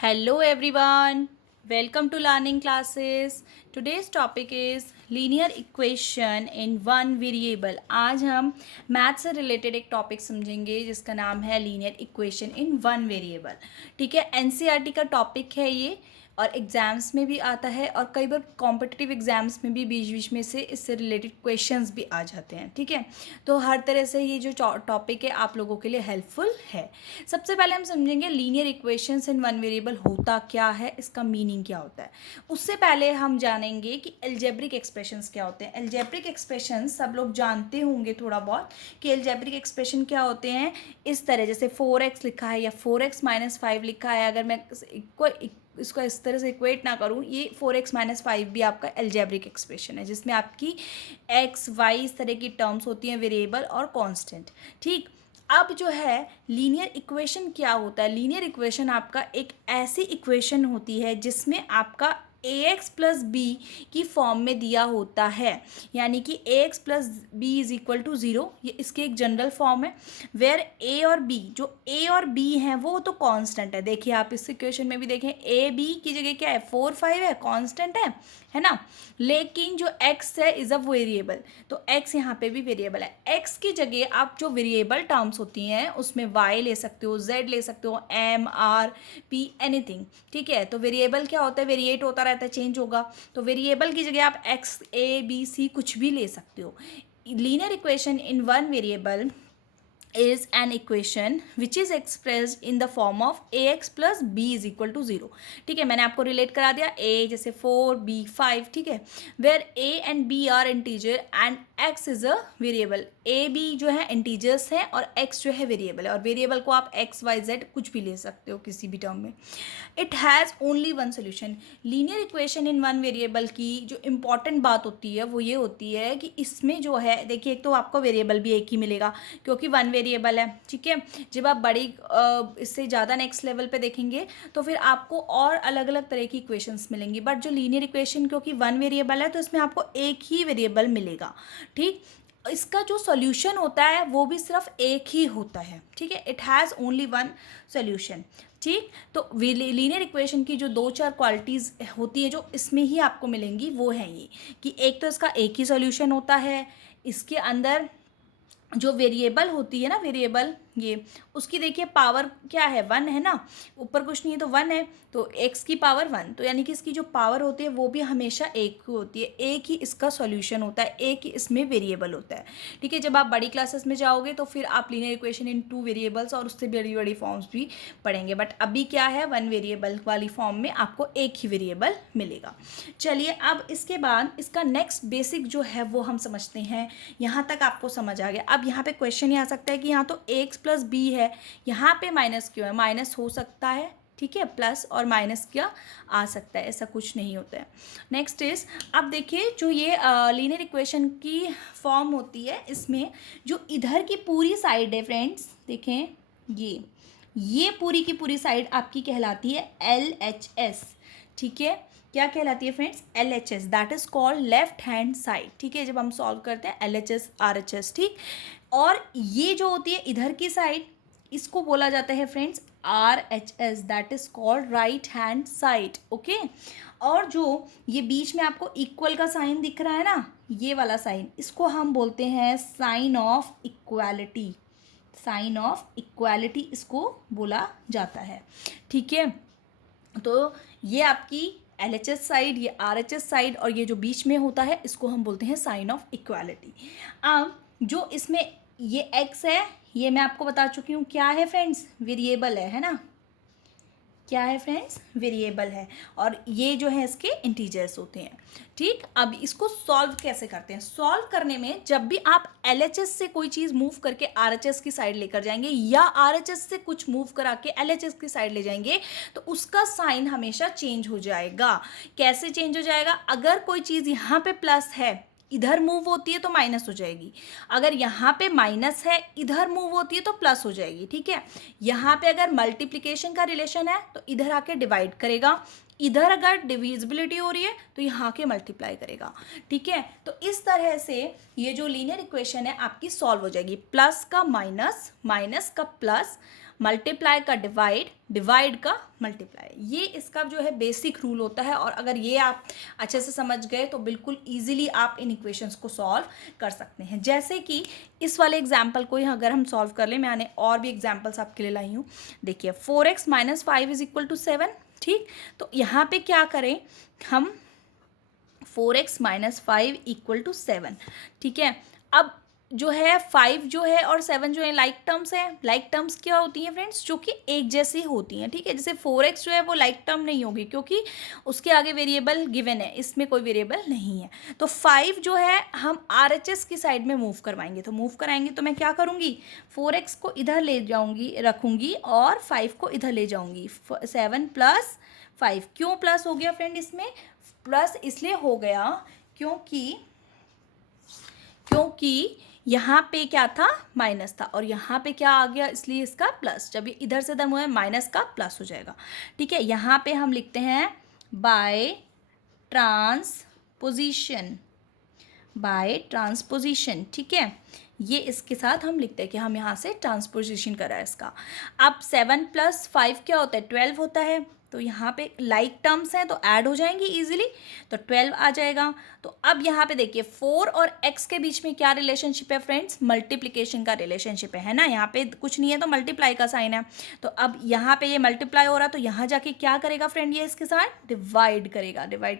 Hello everyone, welcome to learning classes. Today's topic is linear equation in one variable. आज हम math से related एक topic समझेंगे जिसका नाम है linear equation in one variable. ठीक है, एनसीईआरटी का टॉपिक है ये और एग्ज़ाम्स में भी आता है और कई बार कॉम्पिटिटिव एग्ज़ाम्स में भी बीच बीच में से इससे रिलेटेड क्वेश्चंस भी आ जाते हैं. ठीक है, तो हर तरह से ये जो टॉपिक है आप लोगों के लिए हेल्पफुल है. सबसे पहले हम समझेंगे linear equations in one variable होता क्या है, इसका मीनिंग क्या होता है. उससे पहले हम जानेंगे कि एल्जेब्रिक एक्सप्रेशंस क्या होते हैं. एल्जेब्रिक एक्सप्रेशंस सब लोग जानते होंगे थोड़ा बहुत कि एल्जेब्रिक एक्सप्रेशन क्या होते हैं. इस तरह जैसे 4x लिखा है या 4x - 5 लिखा है, अगर मैं इसको इस तरह से इक्वेट ना करूँ, ये 4x - 5 भी आपका एल्जेब्रिक एक्सप्रेशन है जिसमें आपकी x y इस तरह की टर्म्स होती हैं, वेरिएबल और कांस्टेंट. ठीक, अब जो है लीनियर इक्वेशन क्या होता है. लीनियर इक्वेशन आपका एक ऐसी इक्वेशन होती है जिसमें आपका ax प्लस बी की फॉर्म में दिया होता है, यानी कि ax plus b is equal to 0. ये इसकी एक जनरल फॉर्म है वेयर a और b, जो a और b हैं वो तो कांस्टेंट है. देखिए आप इस इक्वेशन में भी देखें, a b की जगह क्या है, 4 5 है, कांस्टेंट है ना. लेकिन जो x है इज़ अ वेरिएबल, तो x यहाँ पे भी वेरिएबल है. x की जगह आप जो वेरिएबल टर्म्स होती हैं उसमें y ले सकते हो, z ले सकते हो, m r p एनीथिंग. ठीक है, तो वेरिएबल क्या होता है, वेरिएट होता रहता है, चेंज होगा. तो वेरिएबल की जगह आप x a b c कुछ भी ले सकते हो. Linear equation in one variable is an equation which is expressed in the form of ax plus b is equal to 0. ठीक है, मैंने आपको रिलेट करा दिया. a जैसे 4, b 5. ठीक है, where a and b are integer and x is a variable. a b जो है इंटीजर्स है और x जो है वेरिएबल है, और वेरिएबल को आप x y z कुछ भी ले सकते हो किसी भी टर्म में. It has only one solution. Linear equation in one variable की जो इम्पॉर्टेंट बात होती है वो ये होती है कि इसमें जो है, देखिए एक तो आपको वेरिएबल भी एक ही मिलेगा क्योंकि वन वेरिएबल है. ठीक है, जब आप बड़ी इससे ज़्यादा नेक्स्ट लेवल पे देखेंगे तो फिर आपको और अलग अलग तरह की इक्वेशंस मिलेंगी, बट जो लीनियर इक्वेशन क्योंकि वन वेरिएबल है तो इसमें आपको एक ही वेरिएबल मिलेगा. ठीक, इसका जो सॉल्यूशन होता है वो भी सिर्फ एक ही होता है. ठीक है, it has only one solution. ठीक, तो लीनियर इक्वेशन की जो 2-4 क्वालिटीज़ होती है जो इसमें ही आपको मिलेंगी वो हैं ये, कि एक तो इसका एक ही सॉल्यूशन होता है, इसके अंदर जो वेरिएबल होती है ना, वेरिएबल ये उसकी देखिए पावर क्या है, 1 है ना, ऊपर कुछ नहीं है तो 1 है, तो x की पावर 1, तो यानी कि इसकी जो पावर होती है वो भी हमेशा एक होती है. एक ही इसका सॉल्यूशन होता है, एक ही इसमें वेरिएबल होता है. ठीक है, जब आप बड़ी क्लासेस में जाओगे तो फिर आप लीनियर इक्वेशन इन 2 वेरिएबल्स और उससे बड़ी बड़ी फॉर्म्स भी पढ़ेंगे, बट अभी क्या है, 1 वेरिएबल वाली फॉर्म में आपको एक ही वेरिएबल मिलेगा. चलिए, अब इसके बाद इसका नेक्स्ट बेसिक जो है वो हम समझते हैं. यहाँ तक आपको समझ आ गया. अब यहाँ पे क्वेश्चन ये आ सकता है कि यहाँ तो x प्लस बी है, यहाँ पे माइनस क्यों है. माइनस हो सकता है, ठीक है, प्लस और माइनस क्या आ सकता है, ऐसा कुछ नहीं होता है. नेक्स्ट इज, अब देखिए जो ये लीनियर इक्वेशन की फॉर्म होती है, इसमें जो इधर की पूरी साइड है फ्रेंड्स, देखें ये पूरी की पूरी साइड आपकी कहलाती है LHS. ठीक है, क्या कहलाती है friends, LHS, that is called left hand side. ठीक है, जब हम सॉल्व करते हैं LHS RHS. ठीक, और ये जो होती है इधर की साइड, इसको बोला जाता है friends RHS, that is called right hand side. Okay, और जो ये बीच में आपको इक्वल का साइन दिख रहा है ना, ये वाला साइन, इसको हम बोलते हैं sign of equality. Sign of equality इसको बोला जाता है. ठीक है, तो ये आपकी LHS साइड, ये RHS साइड, और ये जो बीच में होता है इसको हम बोलते हैं साइन ऑफ इक्वालिटी. अब जो इसमें ये x है, ये मैं आपको बता चुकी हूँ क्या है फ्रेंड्स, वेरिएबल है ना. क्या है फ्रेंड्स, वेरिएबल है, और ये जो है इसके इंटीजर्स होते हैं. ठीक, अब इसको सॉल्व कैसे करते हैं. सॉल्व करने में जब भी आप LHS से कोई चीज़ मूव करके RHS की साइड लेकर जाएंगे या RHS से कुछ मूव करा के LHS की साइड ले जाएंगे तो उसका साइन हमेशा चेंज हो जाएगा. कैसे चेंज हो जाएगा, अगर कोई चीज़ यहाँ पे प्लस है, इधर मूव होती है तो माइनस हो जाएगी. अगर यहाँ पे माइनस है, इधर मूव होती है तो प्लस हो जाएगी. ठीक है, यहाँ पे अगर मल्टीप्लिकेशन का रिलेशन है तो इधर आके डिवाइड करेगा, इधर अगर डिविजिबिलिटी हो रही है तो यहाँ के मल्टीप्लाई करेगा. ठीक है, तो इस तरह से ये जो लीनियर इक्वेशन है आपकी सॉल्व हो जाएगी. प्लस का माइनस, माइनस का प्लस, मल्टीप्लाई का डिवाइड, डिवाइड का मल्टीप्लाई, ये इसका जो है बेसिक रूल होता है। और अगर ये आप अच्छे से समझ गए तो बिल्कुल ईजिली आप इन इक्वेशंस को सॉल्व कर सकते हैं। जैसे कि इस वाले एग्जाम्पल को ही अगर हम सॉल्व कर लें, मैंने और भी एग्जाम्पल्स आपके लिए लाई हूँ। देखिए 4x - 5 = 7, ठीक। तो यहाँ पे क्या करें हम, 4x - 5 = 7, ठीक है। अब जो है 5 जो है और 7 जो है लाइक टर्म्स है। लाइक टर्म्स क्या होती हैं फ्रेंड्स, जो कि एक जैसी होती हैं, ठीक है। जैसे 4x जो है वो लाइक टर्म नहीं होगी क्योंकि उसके आगे वेरिएबल गिवन है, इसमें कोई वेरिएबल नहीं है। तो 5 जो है हम RHS की साइड में मूव करवाएंगे, तो मूव कराएंगे तो मैं क्या करूँगी, 4x को इधर ले जाऊँगी, रखूँगी और 5 को इधर ले जाऊँगी। 7 + 5, क्यों प्लस हो गया फ्रेंड, इसमें प्लस इसलिए हो गया क्योंकि यहाँ पे क्या था, माइनस था, और यहाँ पे क्या आ गया, इसलिए इसका प्लस। जब ये इधर से दम हुआ है माइनस का प्लस हो जाएगा, ठीक है। यहाँ पे हम लिखते हैं बाय ट्रांसपोजिशन, ठीक है। ये इसके साथ हम लिखते हैं कि हम यहाँ से ट्रांसपोजिशन करा है इसका। अब 7 + 5 क्या होता है, 12 होता है। तो यहाँ पे लाइक टर्म्स हैं तो ऐड हो जाएंगी इजीली, तो 12 आ जाएगा। तो अब यहाँ पे देखिए 4 और x के बीच में क्या रिलेशनशिप है फ्रेंड्स, मल्टीप्लिकेशन का रिलेशनशिप है ना। यहाँ पे कुछ नहीं है तो मल्टीप्लाई का साइन है। तो अब यहाँ पे ये मल्टीप्लाई हो रहा है तो यहाँ जाके क्या करेगा फ्रेंड, ये इसके साथ डिवाइड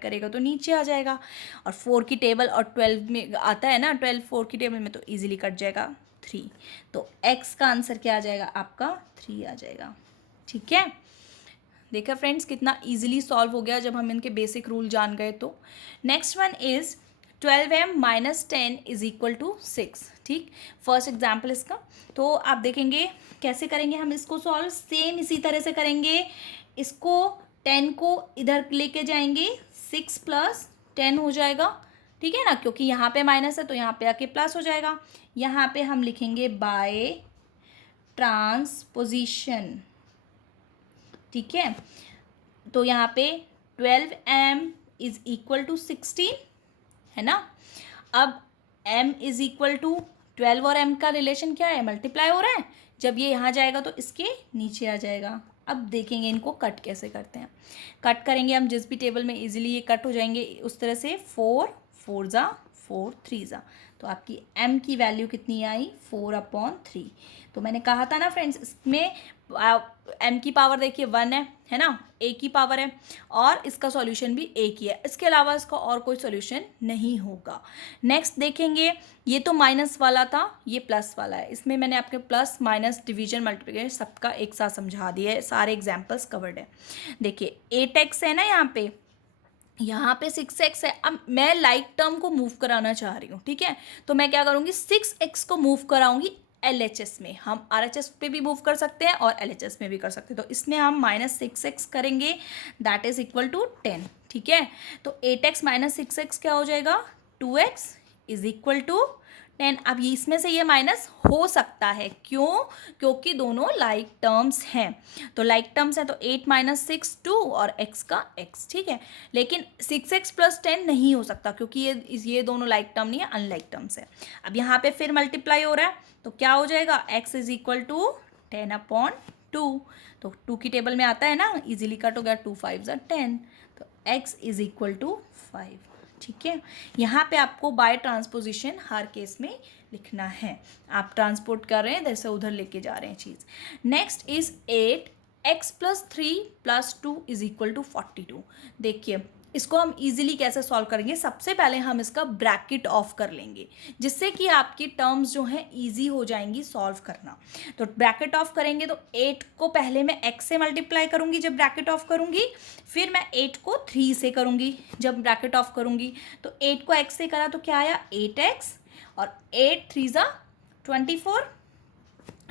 करेगा तो नीचे आ जाएगा। और 4 की टेबल और 12 में आता है ना, 12 4 की टेबल में, तो ईजिली कट जाएगा 3। तो x का आंसर क्या आ जाएगा आपका, 3 आ जाएगा, ठीक है। देखा फ्रेंड्स कितना इजीली सॉल्व हो गया जब हम इनके बेसिक रूल जान गए तो। नेक्स्ट वन इज 12m - 10 = 6, ठीक। फर्स्ट एग्जाम्पल इसका, तो आप देखेंगे कैसे करेंगे हम इसको सॉल्व, सेम इसी तरह से करेंगे। इसको 10 को इधर लेके जाएंगे, 6 + 10 हो जाएगा, ठीक है ना, क्योंकि यहाँ पे माइनस है तो यहाँ पे आके प्लस हो जाएगा। यहाँ पे हम लिखेंगे बाय ट्रांसपोजिशन, ठीक है। तो यहाँ पे 12m = 16 है ना। अब m = 12 और m का रिलेशन क्या है, मल्टीप्लाई हो रहा है। जब ये यहाँ जाएगा तो इसके नीचे आ जाएगा। अब देखेंगे इनको कट कैसे करते हैं। कट करेंगे हम जिस भी टेबल में, इजीली ये कट हो जाएंगे उस तरह से। 4 4 ज़ा 4 3 ज़ा, तो आपकी m की वैल्यू कितनी आई, 4/3। तो मैंने कहा था ना फ्रेंड्स, इसमें m की पावर देखिए 1 है ना, a की पावर है, और इसका सॉल्यूशन भी एक ही है। इसके अलावा इसका और कोई सॉल्यूशन नहीं होगा। नेक्स्ट देखेंगे, ये तो माइनस वाला था, ये प्लस वाला है। इसमें मैंने आपके प्लस माइनस डिवीजन मल्टीप्लिकेशन सबका एक साथ समझा दिया है, सारे एग्जाम्पल्स कवर्ड है। देखिए 8x है ना, यहाँ पे 6x है। अब मैं लाइक टर्म को मूव कराना चाह रही हूँ, ठीक है। तो मैं क्या करूँगी, 6x को मूव कराऊंगी LHS में। हम RHS पे भी मूव कर सकते हैं और LHS में भी कर सकते हैं। तो इसमें हम -6x करेंगे, दैट इज इक्वल टू 10, ठीक है। तो 8x - 6x क्या हो जाएगा, 2x = 10। अब इसमें से ये माइनस हो सकता है, क्यों, क्योंकि दोनों लाइक टर्म्स हैं। तो लाइक टर्म्स हैं तो 8 - 6 2 और x का x, ठीक है। लेकिन 6x + 10 नहीं हो सकता क्योंकि ये दोनों लाइक टर्म नहीं है, अनलाइक टर्म्स है। अब यहाँ पे फिर मल्टीप्लाई हो रहा है तो क्या हो जाएगा, x = 10/2। तो 2 की टेबल में आता है ना, इजीली कट हो गया, 2 5 ज़ा 10, तो x = 5, ठीक है। यहाँ पे आपको बाय ट्रांसपोजिशन हर केस में लिखना है। आप ट्रांसपोर्ट कर रहे हैं, जैसे उधर लेके जा रहे हैं चीज़। Next is 8x + 3 + 2 = 42। देखिए इसको हम इजीली कैसे सॉल्व करेंगे, सबसे पहले हम इसका ब्रैकेट ऑफ कर लेंगे, जिससे कि आपकी टर्म्स जो हैं इजी हो जाएंगी सॉल्व करना। तो ब्रैकेट ऑफ करेंगे तो 8 को पहले मैं x से मल्टीप्लाई करूंगी जब ब्रैकेट ऑफ करूंगी, फिर मैं 8 को 3 से करूंगी जब ब्रैकेट ऑफ करूंगी। तो 8 को x से करा तो क्या आया, 8x, और 8 3 ज़ा 24,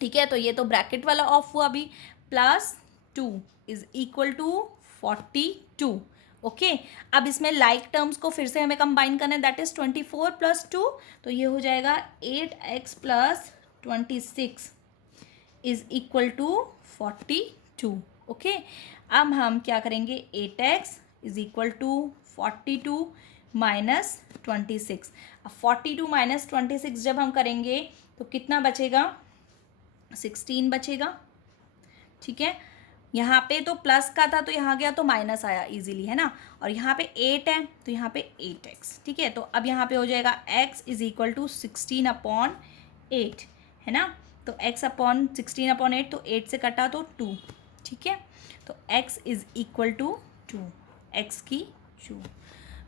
ठीक है। तो ये तो ब्रैकेट वाला ऑफ हुआ अभी, +2 = 42, ओके। अब इसमें लाइक टर्म्स को फिर से हमें कंबाइन करना है, दैट इज 24 + 2, तो ये हो जाएगा 8x + 26 = 42, ओके। अब हम क्या करेंगे, 8x = 42 - 26। अब 42 - 26 जब हम करेंगे तो कितना बचेगा, 16 बचेगा, ठीक है। यहाँ पे तो प्लस का था तो यहाँ गया तो माइनस आया इजीली, है ना। और यहाँ पे 8 है तो यहाँ पे 8x, ठीक है। तो अब यहाँ पे हो जाएगा x इज इक्वल टू 16/8, है ना। तो x अपॉन 16/8, तो 8 से कटा तो 2, ठीक है। तो x is equal to 2, x की 2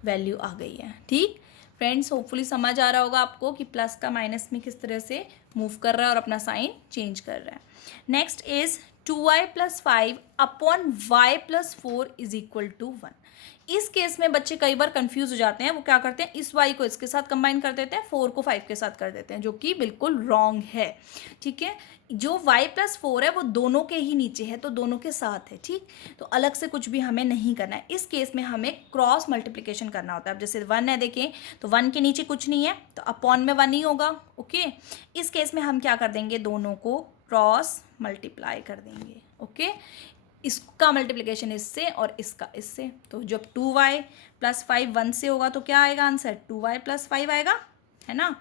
वैल्यू आ गई है। ठीक फ्रेंड्स, होपफुली समझ आ रहा होगा आपको कि प्लस का माइनस में किस तरह से मूव कर रहा है और अपना साइन चेंज कर रहा है। Next is 2y + 5 upon y + 4 is equal to 1। इस केस में बच्चे कई बार कंफ्यूज हो जाते हैं। वो क्या करते हैं, इस y को इसके साथ कंबाइन कर देते हैं, 4 को 5 के साथ कर देते हैं, जो कि बिल्कुल रॉन्ग है। ठीक है, जो y + 4 है वो दोनों के ही नीचे है, तो दोनों के साथ है। ठीक, तो अलग से कुछ भी हमें नहीं करना है। इस केस में हमें क्रॉस मल्टीप्लिकेशन करना होता है। अब जैसे 1 है, देखें तो 1 के नीचे कुछ नहीं है तो अपॉन में 1 ही होगा। ओके, इस केस में हम क्या कर देंगे, दोनों को क्रॉस मल्टीप्लाई कर देंगे। ओके, इसका मल्टीप्लिकेशन इससे और इसका इससे, तो जब 2y + 5 1 से होगा तो क्या आएगा आंसर, 2y + 5 आएगा, है ना।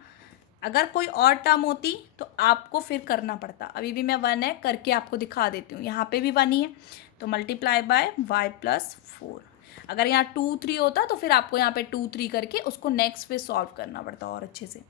अगर कोई और टर्म होती तो आपको फिर करना पड़ता। अभी भी मैं 1 है करके आपको दिखा देती हूँ। यहाँ पे भी 1 ही है तो मल्टीप्लाई बाय y + 4। अगर यहाँ 2 3 होता तो फिर आपको यहाँ पे 2 3 करके उसको नेक्स्ट पे सॉल्व करना पड़ता और अच्छे से।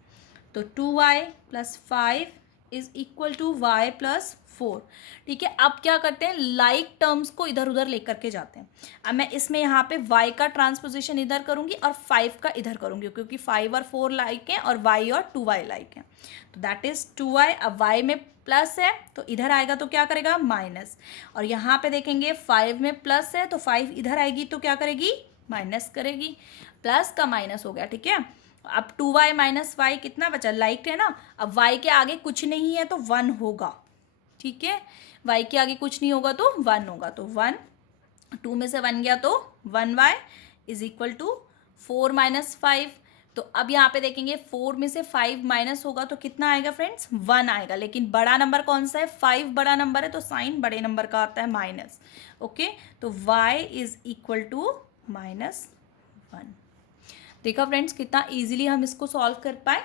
तो 2y + 5 is equal to y + 4। ठीक है, अब क्या करते हैं, लाइक टर्म्स को इधर उधर लेकर के जाते हैं। अब मैं इसमें यहाँ पे y का ट्रांसपोजिशन इधर करूँगी और 5 का इधर करूँगी, क्योंकि 5 और 4 लाइक हैं और y और 2y लाइक हैं। तो दैट इज 2y। अब y में प्लस है तो इधर आएगा तो क्या करेगा, माइनस। और यहाँ पे देखेंगे 5 में प्लस है तो 5 इधर आएगी तो क्या करेगी, माइनस करेगी। प्लस का माइनस हो गया। ठीक है, अब 2y - y कितना बचा, लाइक है ना। अब y के आगे कुछ नहीं है तो 1 होगा। ठीक है, y के आगे कुछ नहीं होगा तो 1 होगा। तो 1, 2 में से 1 गया तो 1y इज इक्वल टू 4 - 5। तो अब यहाँ पे देखेंगे 4 में से 5 माइनस होगा तो कितना आएगा फ्रेंड्स, 1 आएगा। लेकिन बड़ा नंबर कौन सा है, 5 बड़ा नंबर है तो साइन बड़े नंबर का आता है माइनस। ओके, तो y इज इक्वल टू -1। देखा फ्रेंड्स कितना इजीली हम इसको सॉल्व कर पाए।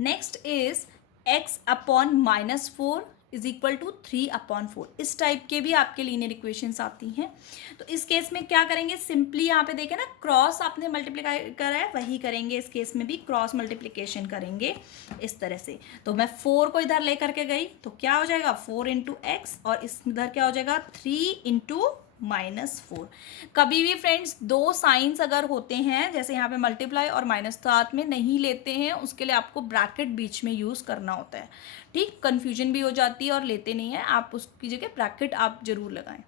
Next is x upon -4 is equal to 3/4। इस टाइप के भी आपके लीनियर इक्वेशंस आती हैं। तो इस केस में क्या करेंगे, सिंपली यहाँ पे देखें ना, क्रॉस आपने मल्टीप्लाई करा है वही करेंगे। इस केस में भी क्रॉस मल्टीप्लिकेशन करेंगे इस तरह से। तो मैं 4 को इधर लेकर के गई तो क्या हो जाएगा, 4 × x, और इस इधर क्या हो जाएगा, 3 × -4। कभी भी फ्रेंड्स दो साइंस अगर होते हैं, जैसे यहाँ पे मल्टीप्लाई और माइनस, साथ में नहीं लेते हैं, उसके लिए आपको ब्रैकेट बीच में यूज़ करना होता है। ठीक, कन्फ्यूजन भी हो जाती है और लेते नहीं हैं आप, उसकी जगह ब्रैकेट आप ज़रूर लगाएं।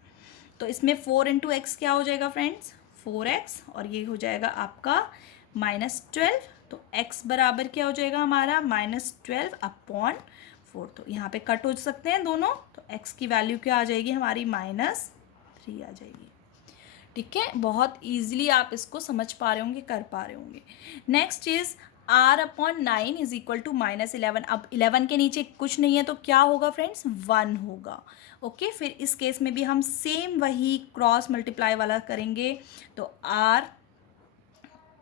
तो इसमें 4 × x क्या हो जाएगा फ्रेंड्स, 4x, और ये हो जाएगा आपका -12। तो x बराबर क्या हो जाएगा हमारा, -12/4। तो यहाँ पे कट हो सकते हैं दोनों, तो x की वैल्यू क्या आ जाएगी हमारी, -3 आ जाएगी। ठीक है, बहुत इजीली आप इसको समझ पा रहे होंगे, कर पा रहे होंगे। Next is r/9 is equal to -11। अब 11 के नीचे कुछ नहीं है तो क्या होगा फ्रेंड्स, 1 होगा। ओके, फिर इस केस में भी हम सेम वही क्रॉस मल्टीप्लाई वाला करेंगे। तो r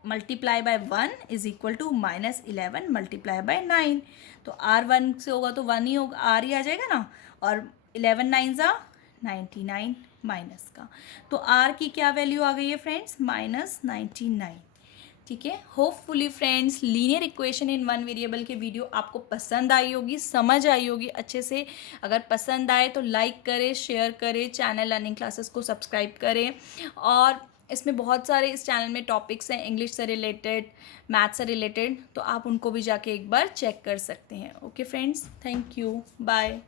× 1 इज इक्वल टू -11 × 9। तो r 1 से होगा तो 1 ही होगा, r ही आ जाएगा ना, और 11 9 ज़ा 99 माइनस का। तो r की क्या वैल्यू आ गई है फ्रेंड्स, -99। ठीक है, hopefully friends linear equation in one variable के वीडियो आपको पसंद आई होगी, समझ आई होगी अच्छे से। अगर पसंद आए तो लाइक करें, शेयर करें, चैनल लर्निंग क्लासेस को सब्सक्राइब करें। और इसमें बहुत सारे इस चैनल में टॉपिक्स हैं इंग्लिश से रिलेटेड, मैथ्स से रिलेटेड, तो आप उनको भी जाके एक बार चेक कर सकते हैं। Okay friends, thank you, bye.